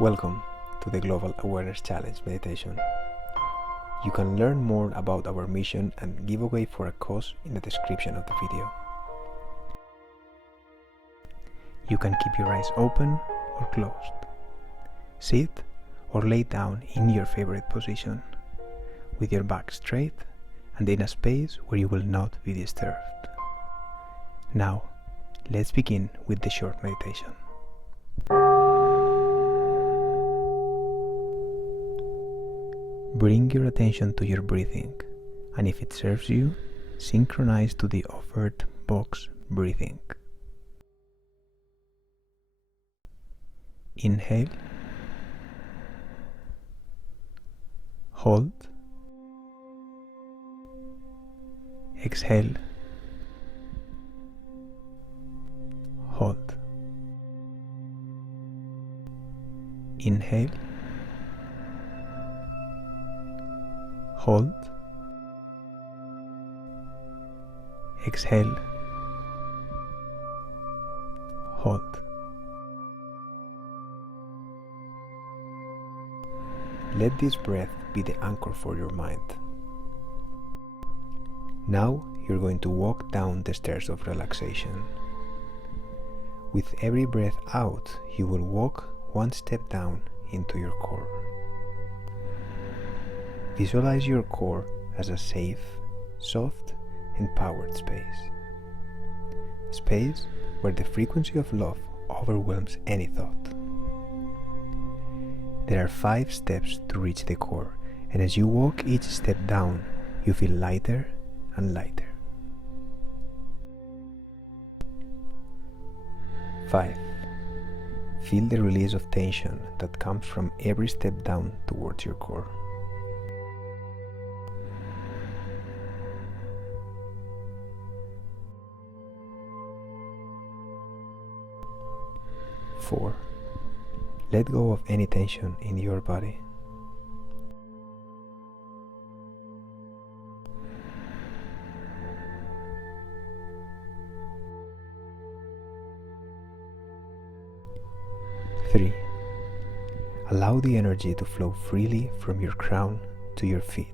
Welcome to the Global Awareness Challenge meditation. You can learn more about our mission and giveaway for a cause in the description of the video. You can keep your eyes open or closed. Sit or lay down in your favorite position, with your back straight and in a space where you will not be disturbed. Now, let's begin with the short meditation. Bring your attention to your breathing, and if it serves you, synchronize to the offered box breathing. Inhale, hold, exhale, hold. Inhale, hold, exhale, hold. Let this breath be the anchor for your mind. Now you're going to walk down the stairs of relaxation. With every breath out, you will walk one step down into your core. Visualize your core as a safe, soft, empowered space. A space where the frequency of love overwhelms any thought. There are 5 steps to reach the core, and as you walk each step down, you feel lighter and lighter. 5. Feel the release of tension that comes from every step down towards your core. 4. Let go of any tension in your body. 3. Allow the energy to flow freely from your crown to your feet.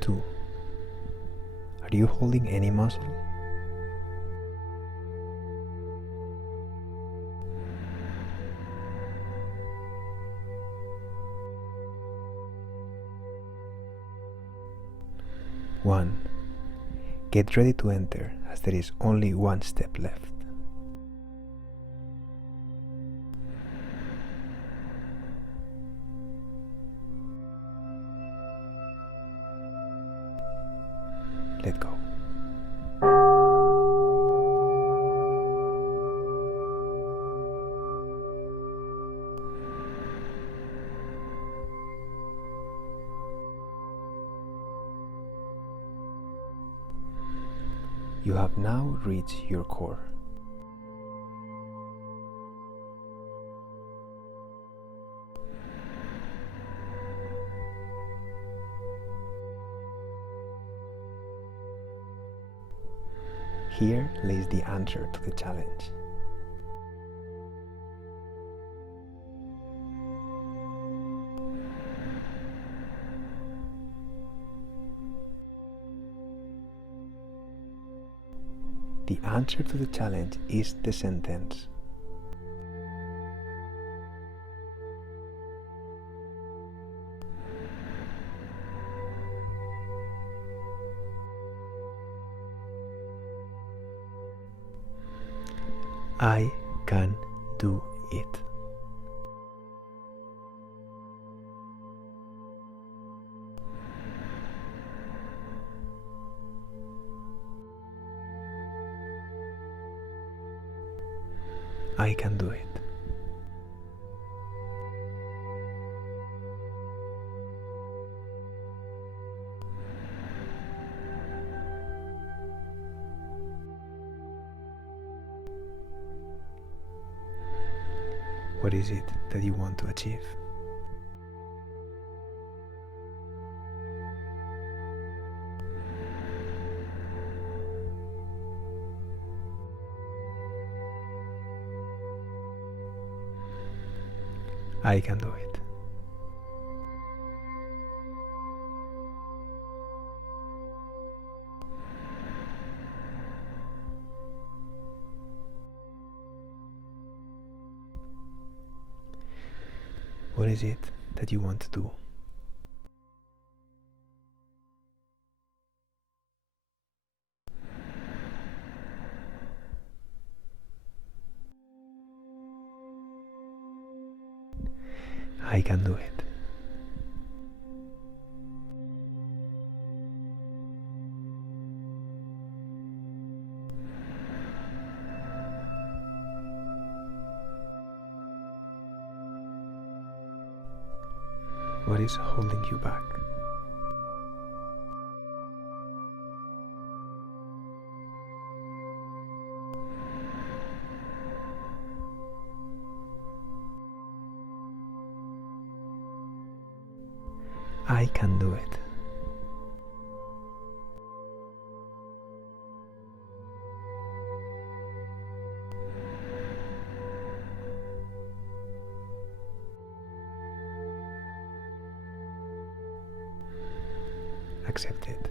2. Are you holding any muscle? 1. Get ready to enter, as there is only one step left. Let go. You have now reached your core. Here lays the answer to the challenge. The answer to the challenge is the sentence. I can do it. I can do it. What is it that you want to achieve? I can do it. What is it that you want to do? I can do it. What is holding you back? I can do it. Accept it.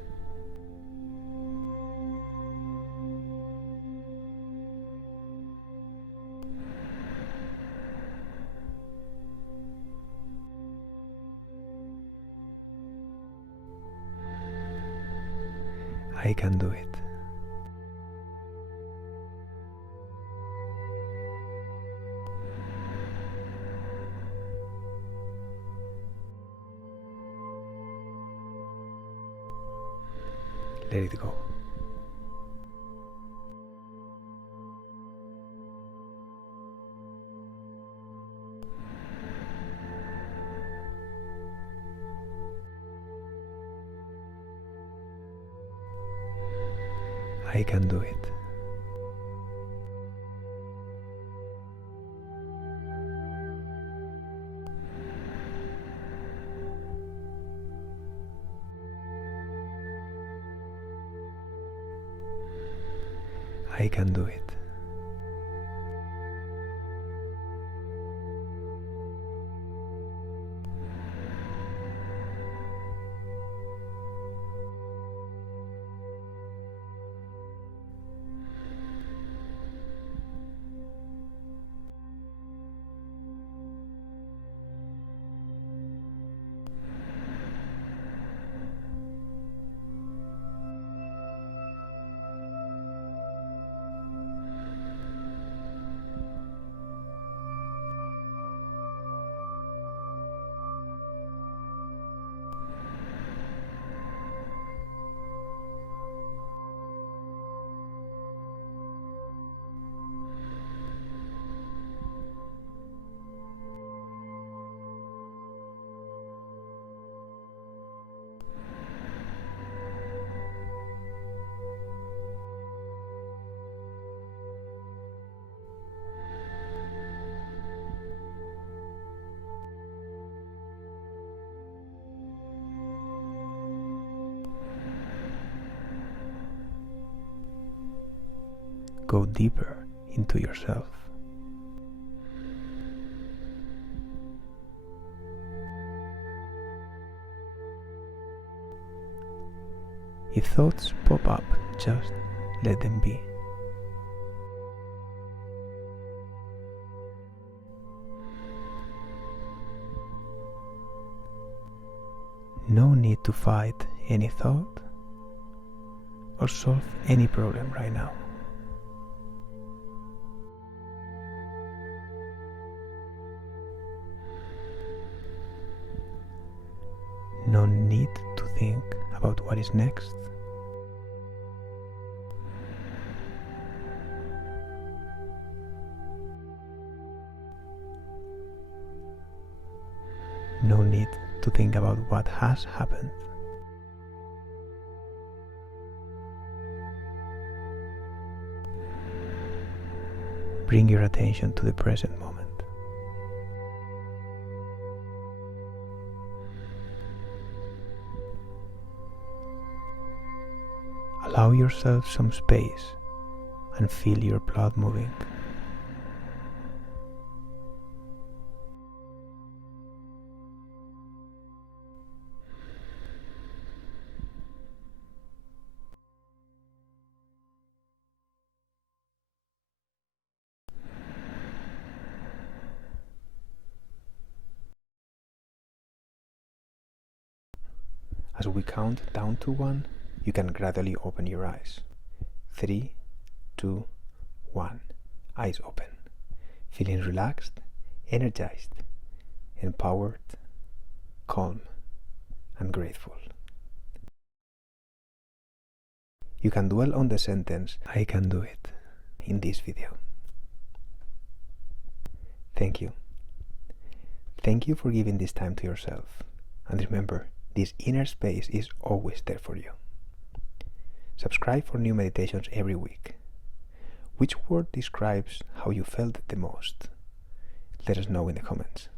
I can do it. Let it go. I can do it. I can do it. Go deeper into yourself. If thoughts pop up, just let them be. No need to fight any thought or solve any problem right now. No need to think about what is next. No need to think about what has happened. Bring your attention to the present moment. Allow yourself some space and feel your blood moving. As we count down to 1, you can gradually open your eyes. 3, 2, 1. Eyes open. Feeling relaxed, energized, empowered, calm, and grateful. You can dwell on the sentence, "I can do it," in this video. Thank you. Thank you for giving this time to yourself. And remember, this inner space is always there for you. Subscribe for new meditations every week. Which word describes how you felt the most? Let us know in the comments.